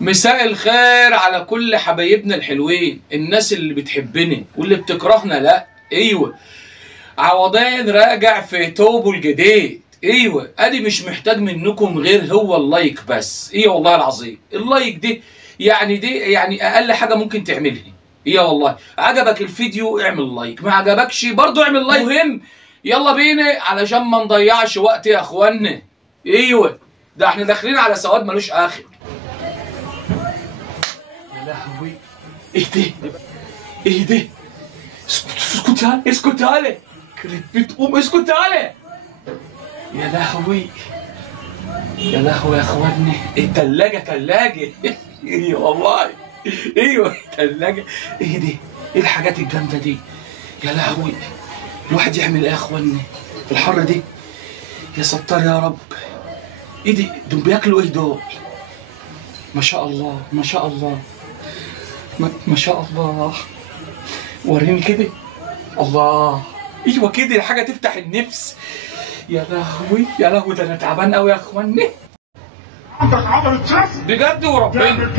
مساء الخير على كل حبايبنا الحلوين، الناس اللي بتحبني واللي بتكرهنا. لا ايوه، عوضين راجع في توبه الجديد. ايوه ادي مش محتاج منكم غير هو اللايك بس. ايه والله العظيم اللايك دي يعني اقل حاجه ممكن تعملها. ايه والله، عجبك الفيديو اعمل لايك، ما عجبكش برضو اعمل لايك. مهم يلا بينا علشان ما نضيعش وقت يا اخوانا. ايوه ده احنا داخلين على سواد ملوش اخر. يا لهوي ايه ده؟ ايه ده؟ اسكت يالا، اسكت يالا، يخرب بيت اسكت يالا. يا لهوي يا لهوي يا اخواني، التلاجة تلاجة. ايه والله، ايوه تلاجة. ايه دي؟ ايه الحاجات الجامدة دي؟ يا لهوي، الواحد يعمل ايه يا اخواني في الحر دي؟ يا ستار يا رب. ايه دي؟ دول بياكلوا ايه دول؟ ما شاء الله ما شاء الله ما شاء الله. وريني كده. الله، ايوه كده الحاجه تفتح النفس. يا لهوي يا لهوي، ده انا تعبان قوي يا اخواني بجد وربنا.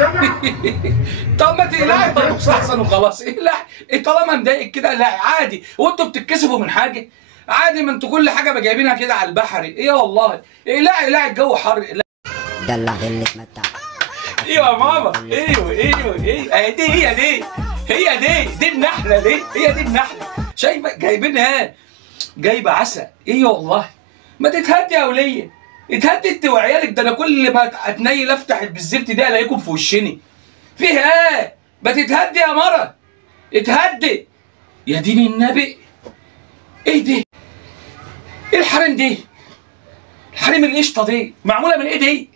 طب ما تقلعي، طب احسن وخلاص. اقلعي إيه طالما مضايقك كده؟ لا عادي، وانتوا بتتكسفوا من حاجه؟ عادي، ما انتوا كل حاجه جايبينها كده على البحري. ايه والله، اقلعي اقلعي، الجو حر. دلع دلة متع. ايوه يا ماما، ايوه اهي دي، هي دي النحله دي، هي دي النحله. شايفه جايبينها جايبه عسل. ايوه والله، ما تتهدي يا وليه، اتهدي انت وعيالك. ده انا كل ما اتنيل افتح بالزفت دي الاقيكم في وشني. فيها ايه؟ ما تتهدي يا مره، اتهدي يا دين النبي. ايه دي؟ ايه الحريم دي؟ الحريم القشطه دي معموله من ايه دي؟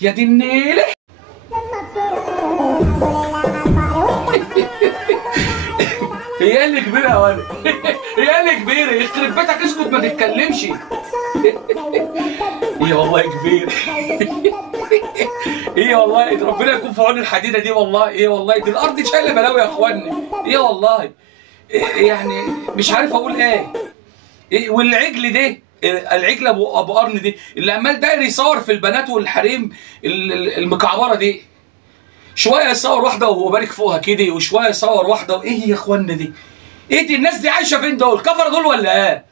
يا دي النيله. هي اللي كبيره يا ولد، هي اللي كبيره، يخرب بيتك اسكت ما تتكلمش. ايه والله كبير. ايه والله، ربنا يكون في عون الحديده دي والله. ايه والله، دي الارض شايله بلاوي يا اخواني. ايه والله، إيه يعني مش عارف اقول ايه. إيه والعجل ده، العجل ابو قرن دي اللي عمال داير يصور في البنات والحريم المكعبره دي. شويه يصور واحده وهو بارك فوقها كده، وشويه يصور واحده. وايه يا اخوانا دي؟ ايه دي؟ الناس دي عايشه فين؟ دول كفر دول ولا ايه؟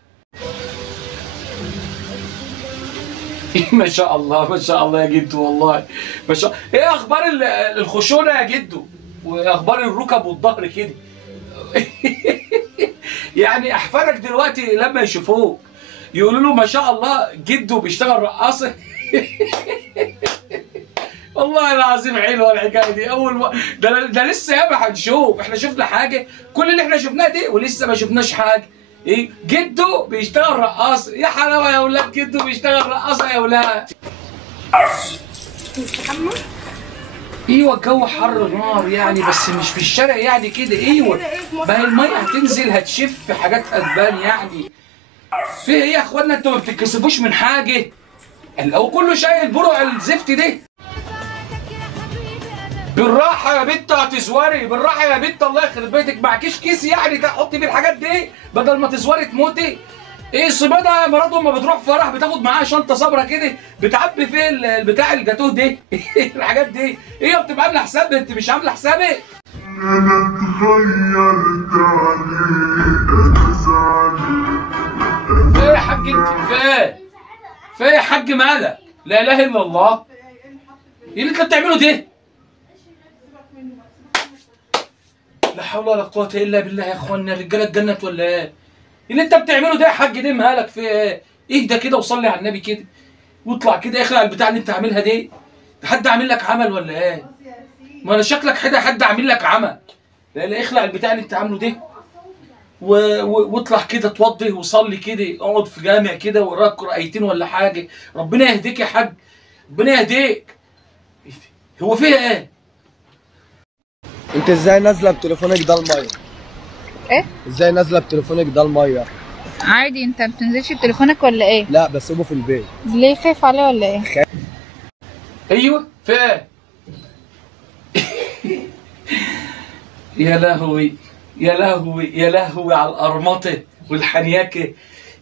ما شاء الله ما شاء الله يا جدو والله ما شاء. ايه اخبار الخشونه يا جدو؟ واخبار الركب والظهر كده؟ يعني احفادك دلوقتي لما يشوفوك يقولوا له ما شاء الله جدو بيشتغل رقاصه. والله العظيم حلوه الحكايه دي. ده لسه ياما هنشوف. احنا شفنا حاجه، كل اللي احنا شفناه دي ولسه ما شفناش حاجه. ايه جدو بيشتغل رقاص؟ يا حلاوه يا اولاد، جدو بيشتغل رقاصه يا اولاد. مستحمى؟ ايوه الجو حر نار يعني، بس مش في الشارع يعني كده. ايوه ما هي الميه هتنزل هتشف حاجات ادبان يعني. في ايه يا اخوانا، انتوا ما بتتكسفوش من حاجه؟ او كله شايل برع الزفت ده. بالراحه يا بنت هتزوري، بالراحه يا بنت، الله يخرب بيتك. معكيش كيس يعني تحطي فيه الحاجات دي بدل ما تزوري تموتي؟ ايه الصباده مرات ما بتروح فرح بتاخد معاها شنطه صبره كده بتعبي فيه البتاع الجاتوه دي. الحاجات دي هي بتبقى عامله حساب، انت مش عامله حسابك. انا اتغيرت عليك ازعل. في يا حاج انت؟ في يا حاج مالك؟ لا اله الا الله، ايه اللي انت بتعمله ده؟ لا حول ولا قوة إلا بالله يا إخوانا، الرجالة اتجنت ولا إيه؟ اللي أنت بتعمله ده يا حاج ده مالك في إيه؟ اهدى كده وصلي على النبي كده، واطلع كده اخلع البتاع اللي أنت عاملها دي. حد عامل لك عمل ولا إيه؟ ما أنا شكلك كده حد عامل لك عمل. لا اخلع البتاع اللي أنت عامله ده واطلع كده اتوضي وصلي كده، اقعد في جامع كده وراك قرايتين ولا حاجة. ربنا يهديك يا حاج، ربنا يهديك. هو فيها إيه؟ انت ازاي نازله بتليفونك ده الميه؟ ايه؟ ازاي نازله بتليفونك ده الميه؟ عادي، انت ما بتنزلش بتليفونك ولا ايه؟ لا بسيبه في البيت. ليه، خايف عليه ولا ايه؟ ايوه فين؟ يا لهوي يا لهوي يا لهوي على القرمطه والحنيكه.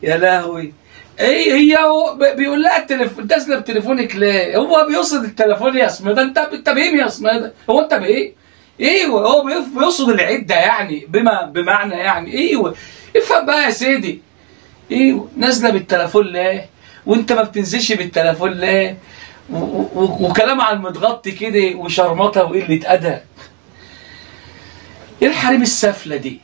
يا لهوي، هي هو بيقول لها نازله بتليفونك ليه؟ هو بيقصد التليفون يا اسمه انت بايه يا اسمه هو انت بايه؟ ايوه هو بيقصد العده يعني بمعنى يعني ايوه. افهم بقى يا سيدي. ايوه نازله بالتليفون ليه؟ وانت ما بتنزلش بالتليفون ليه؟ وكلام على المتغطي كده وشرمطه وقله ادب. ايه الحريم السافله دي؟